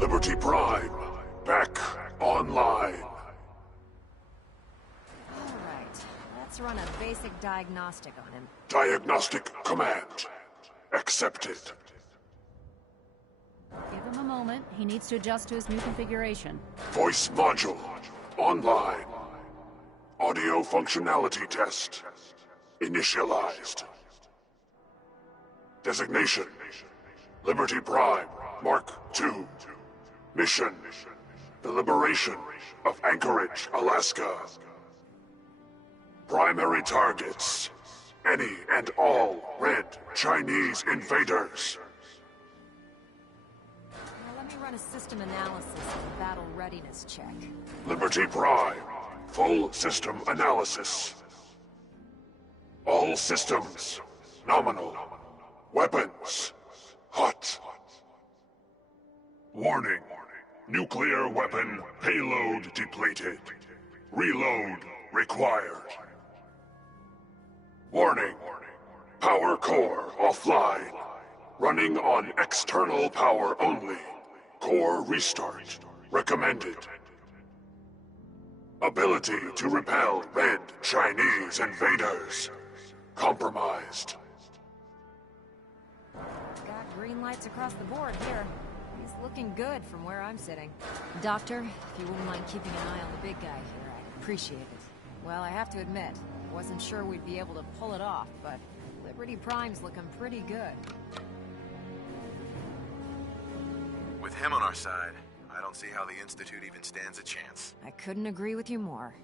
Liberty Prime, back online. Alright, let's run a basic diagnostic on him. Diagnostic command accepted. Give him a moment. He needs to adjust to his new configuration. Voice module online. Audio functionality test initialized. Designation: Liberty Prime Mark II. Mission: the liberation of Anchorage, Alaska. Primary targets: any and all red Chinese invaders. Now let me run a system analysis and battle readiness check. Liberty Prime, full system analysis. All systems nominal. Weapons hot. Warning: nuclear weapon payload depleted. Reload required. Warning: power core offline. Running on external power only. Core restart recommended. Ability to repel red Chinese invaders compromised. Got green lights across the board here. He's looking good from where I'm sitting. Doctor, if you wouldn't mind keeping an eye on the big guy here, I'd appreciate it. Well, I have to admit, wasn't sure we'd be able to pull it off, but Liberty Prime's looking pretty good. With him on our side, I don't see how the Institute even stands a chance. I couldn't agree with you more.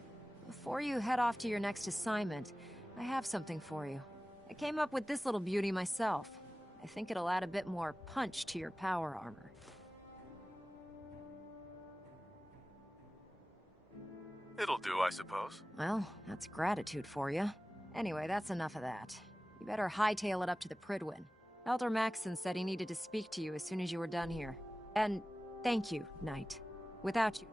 Before you head off to your next assignment, I have something for you. I came up with this little beauty myself. I think it'll add a bit more punch to your power armor. It'll do, I suppose. Well, that's gratitude for you. Anyway, that's enough of that. You better hightail it up to the Pridwin. Elder Maxson said he needed to speak to you as soon as you were done here. And thank you, Knight. Without you...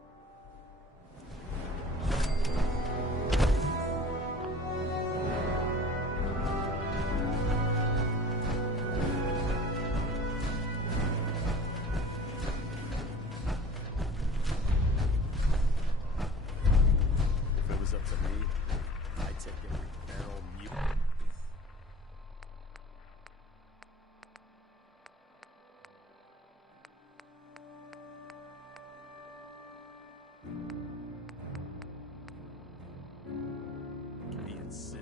If it was up to me, I'd take every barrel mutant. Idiot Sith.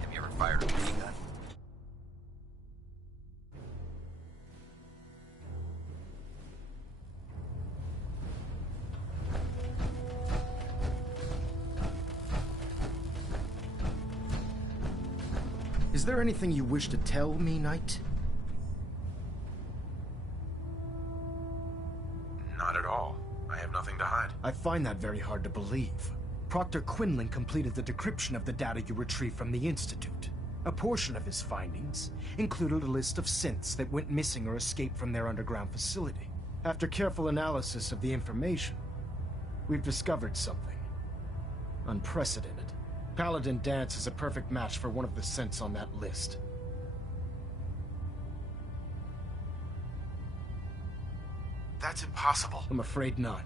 Have you ever fired a mini gun? Is there anything you wish to tell me, Knight? Not at all. I have nothing to hide. I find that very hard to believe. Proctor Quinlan completed the decryption of the data you retrieved from the Institute. A portion of his findings included a list of synths that went missing or escaped from their underground facility. After careful analysis of the information, we've discovered something unprecedented. Paladin Dance is a perfect match for one of the synths on that list. That's impossible. I'm afraid not.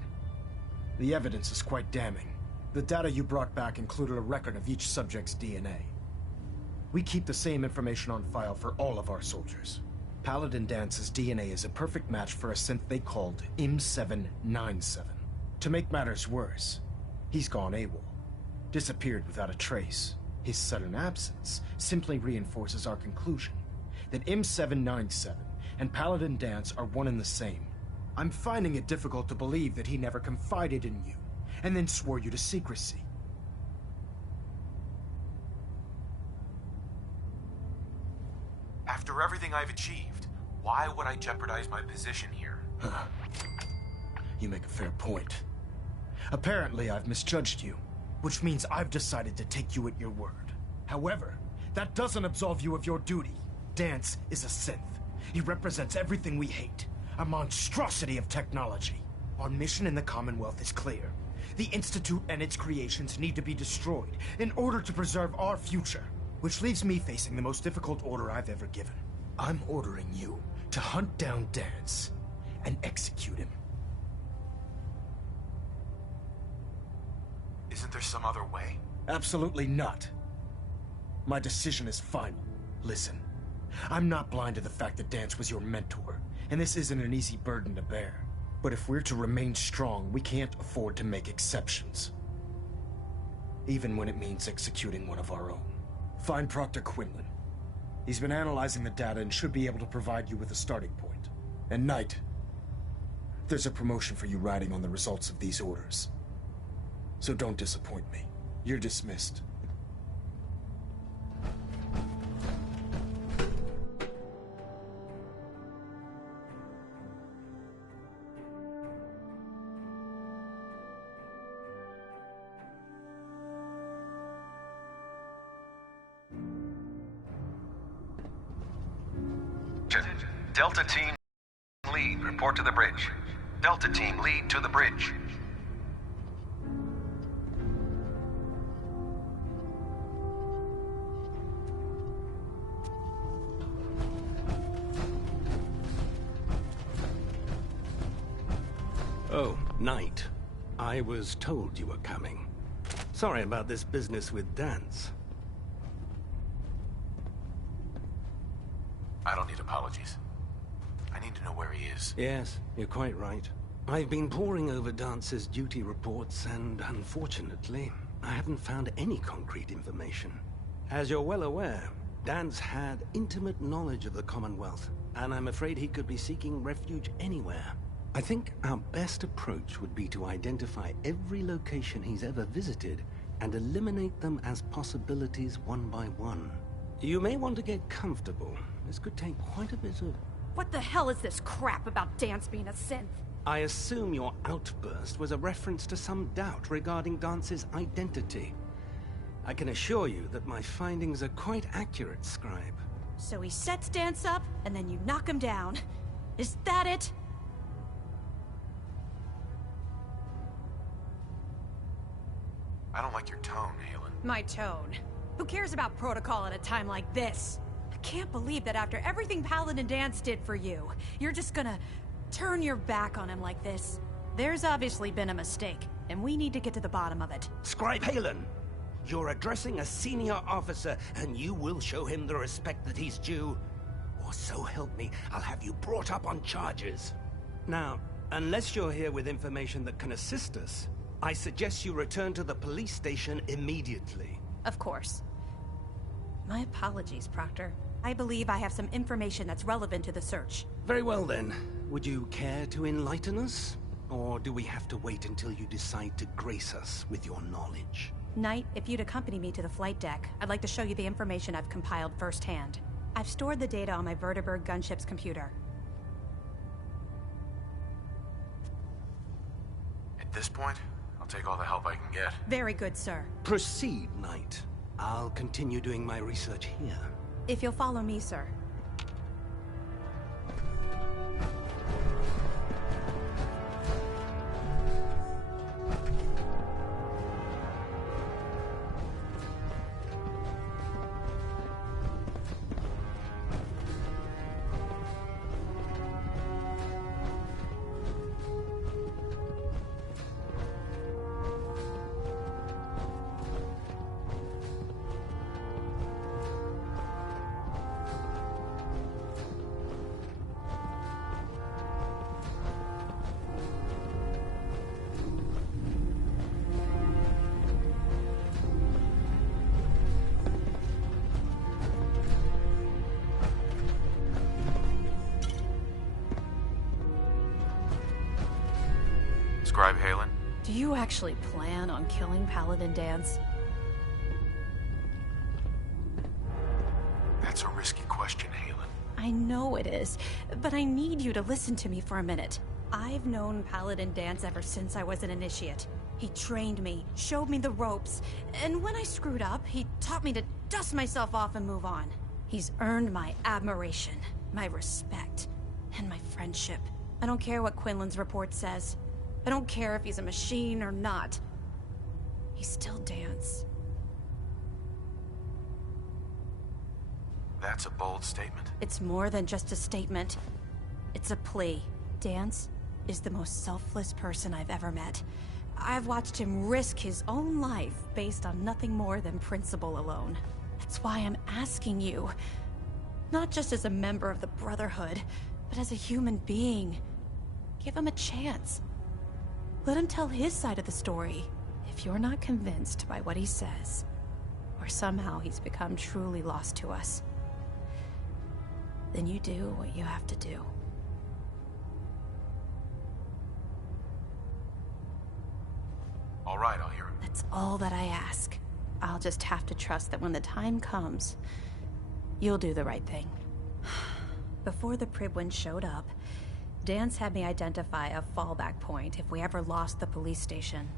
The evidence is quite damning. The data you brought back included a record of each subject's DNA. We keep the same information on file for all of our soldiers. Paladin Dance's DNA is a perfect match for a synth they called M797. To make matters worse, he's gone AWOL. Disappeared without a trace. His sudden absence simply reinforces our conclusion that M797 and Paladin Dance are one and the same. I'm finding it difficult to believe that he never confided in you, and then swore you to secrecy. After everything I've achieved, why would I jeopardize my position here? You make a fair point. Apparently, I've misjudged you, which means I've decided to take you at your word. However, that doesn't absolve you of your duty. Dance is a synth. He represents everything we hate, a monstrosity of technology. Our mission in the Commonwealth is clear. The Institute and its creations need to be destroyed in order to preserve our future, which leaves me facing the most difficult order I've ever given. I'm ordering you to hunt down Dance and execute him. Isn't there some other way? Absolutely not. My decision is final. Listen, I'm not blind to the fact that Dance was your mentor, and this isn't an easy burden to bear. But if we're to remain strong, we can't afford to make exceptions. Even when it means executing one of our own. Find Proctor Quinlan. He's been analyzing the data and should be able to provide you with a starting point. And Knight, there's a promotion for you riding on the results of these orders. So don't disappoint me. You're dismissed. Delta Team Lead, report to the bridge. Delta Team Lead to the bridge. Oh, Knight. I was told you were coming. Sorry about this business with Dance. I don't need apologies. I need to know where he is. Yes, you're quite right. I've been poring over Dance's duty reports, and unfortunately, I haven't found any concrete information. As you're well aware, Dance had intimate knowledge of the Commonwealth, and I'm afraid he could be seeking refuge anywhere. I think our best approach would be to identify every location he's ever visited and eliminate them as possibilities one by one. You may want to get comfortable. This could take quite a bit of... What the hell is this crap about Dance being a synth? I assume your outburst was a reference to some doubt regarding Dance's identity. I can assure you that my findings are quite accurate, Scribe. So he sets Dance up, and then you knock him down. Is that it? I don't like your tone, Halen. My tone. Who cares about protocol at a time like this? I can't believe that after everything Paladin Dance did for you, you're just gonna turn your back on him like this. There's obviously been a mistake, and we need to get to the bottom of it. Scribe Halen, you're addressing a senior officer, and you will show him the respect that he's due. Or so help me, I'll have you brought up on charges. Now, unless you're here with information that can assist us, I suggest you return to the police station immediately. Of course. My apologies, Proctor. I believe I have some information that's relevant to the search. Very well then. Would you care to enlighten us? Or do we have to wait until you decide to grace us with your knowledge? Knight, if you'd accompany me to the flight deck, I'd like to show you the information I've compiled firsthand. I've stored the data on my Vertibird gunship's computer. At this point, I'll take all the help I can get. Very good, sir. Proceed, Knight. I'll continue doing my research here. If you'll follow me, sir. Scribe Halen? Do you actually plan on killing Paladin Dance? That's a risky question, Halen. I know it is, but I need you to listen to me for a minute. I've known Paladin Dance ever since I was an initiate. He trained me, showed me the ropes, and when I screwed up, he taught me to dust myself off and move on. He's earned my admiration, my respect, and my friendship. I don't care what Quinlan's report says. I don't care if he's a machine or not. He's still Dance. That's a bold statement. It's more than just a statement. It's a plea. Dance is the most selfless person I've ever met. I've watched him risk his own life based on nothing more than principle alone. That's why I'm asking you. Not just as a member of the Brotherhood, but as a human being. Give him a chance. Let him tell his side of the story. If you're not convinced by what he says, or somehow he's become truly lost to us, then you do what you have to do. All right, I'll hear him. That's all that I ask. I'll just have to trust that when the time comes, you'll do the right thing. Before the Pribwin showed up, Dance had me identify a fallback point if we ever lost the police station.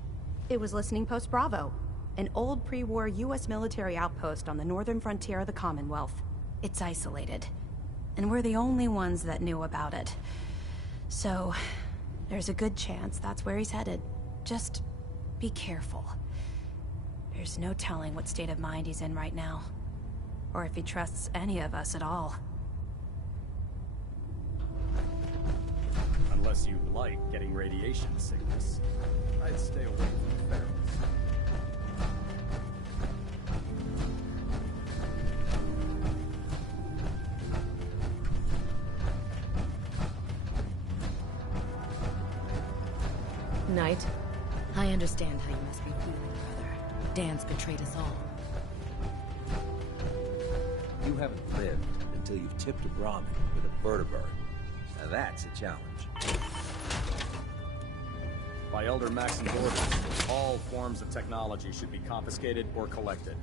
It was Listening Post Bravo, an old pre-war US military outpost on the northern frontier of the Commonwealth. It's isolated, and we're the only ones that knew about it. So, there's a good chance that's where he's headed. Just be careful. There's no telling what state of mind he's in right now, or if he trusts any of us at all. Unless you like getting radiation sickness, I'd stay away from ferals. Knight, I understand how you must be feeling, brother. Dan's betrayed us all. You haven't lived until you've tipped a Brahmin with a vertibird. Now that's a challenge. By Elder Maxon's orders, all forms of technology should be confiscated or collected.